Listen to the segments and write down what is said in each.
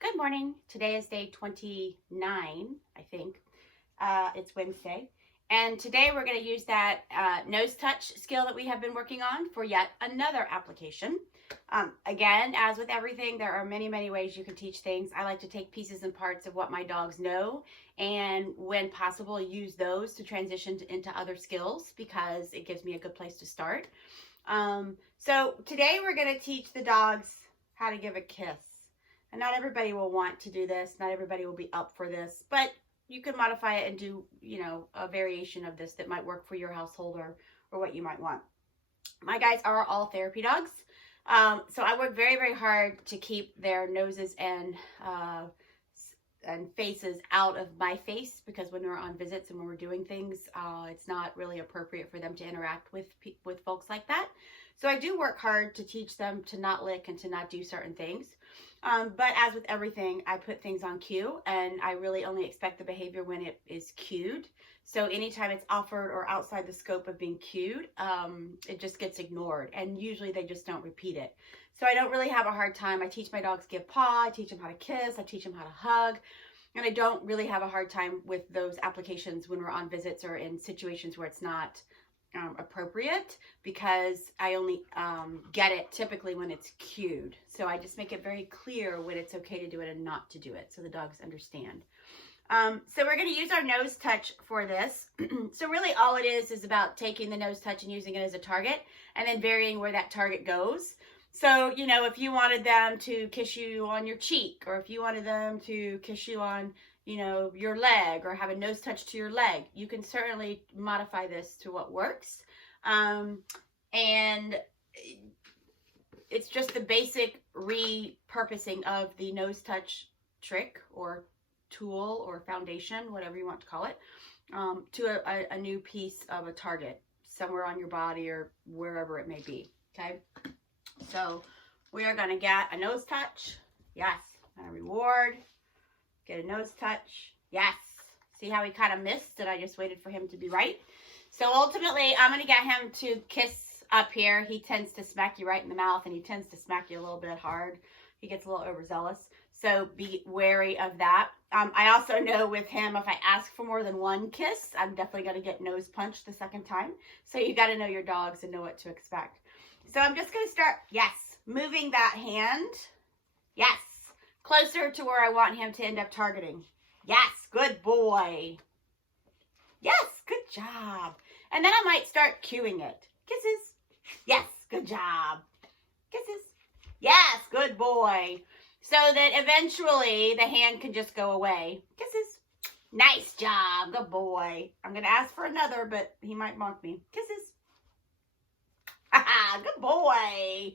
Good morning. Today is day 29, I think. It's Wednesday. And today we're going to use that nose touch skill that we have been working on for yet another application. Again, as with everything, there are many, many ways you can teach things. I like to take pieces and parts of what my dogs know and when possible use those to transition into other skills because it gives me a good place to start. So today we're going to teach the dogs how to give a kiss. And not everybody will want to do this. Not everybody will be up for this, but you can modify it and do, a variation of this that might work for your household or what you might want. My guys are all therapy dogs. So I work very, very hard to keep their noses and faces out of my face because when we're on visits and when we're doing things, it's not really appropriate for them to interact with folks like that. So I do work hard to teach them to not lick and to not do certain things. But as with everything, I put things on cue and I really only expect the behavior when it is cued. So anytime it's offered or outside the scope of being cued, it just gets ignored and usually they just don't repeat it. So I don't really have a hard time. I teach my dogs give paw, I teach them how to kiss, I teach them how to hug. And I don't really have a hard time with those applications when we're on visits or in situations where it's not appropriate because I only get it typically when it's cued. So I just make it very clear when it's okay to do it and not to do it so the dogs understand. So we're going to use our nose touch for this. So really all it is about taking the nose touch and using it as a target and then varying where that target goes. So, if you wanted them to kiss you on your cheek or if you wanted them to kiss you on your leg or have a nose touch to your leg, you can certainly modify this to what works. And it's just the basic repurposing of the nose touch trick or tool or foundation, whatever you want to call it, to a new piece of a target somewhere on your body or wherever it may be. Okay. So we are going to get a nose touch. Yes. And a reward. Get a nose touch. Yes. See how he kind of missed and I just waited for him to be right. So ultimately, I'm going to get him to kiss up here. He tends to smack you right in the mouth and he tends to smack you a little bit hard. He gets a little overzealous. So be wary of that. I also know with him, if I ask for more than one kiss, I'm definitely going to get nose punched the second time. So you got to know your dogs and know what to expect. So I'm just going to start, yes, moving that hand. Yes. Closer to where I want him to end up targeting. Yes, good boy. Yes, good job. And then I might start cueing it. Kisses. Yes, good job. Kisses. Yes, good boy. So that eventually the hand can just go away. Kisses. Nice job. Good boy. I'm going to ask for another, but he might bonk me. Kisses. Haha, good boy.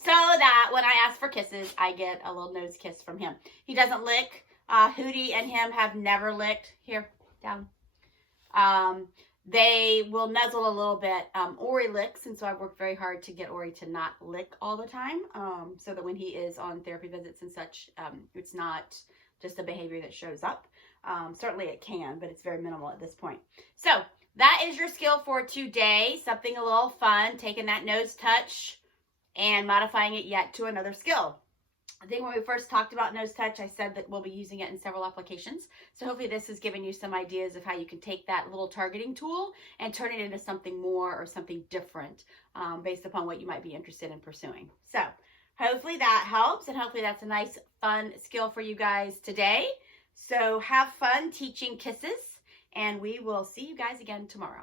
So that when I ask for kisses, I get a little nose kiss from him. He doesn't lick. Hootie and him have never licked. Here, down. They will nuzzle a little bit. Ori licks, and so I've worked very hard to get Ori to not lick all the time, so that when he is on therapy visits and such, it's not just a behavior that shows up. Certainly it can, but it's very minimal at this point. So that is your skill for today. Something a little fun, taking that nose touch and modifying it yet to another skill. I think when we first talked about nose touch, I said that we'll be using it in several applications. So hopefully this has given you some ideas of how you can take that little targeting tool and turn it into something more or something different based upon what you might be interested in pursuing. So hopefully that helps, and hopefully that's a nice, fun skill for you guys today. So have fun teaching kisses, and we will see you guys again tomorrow.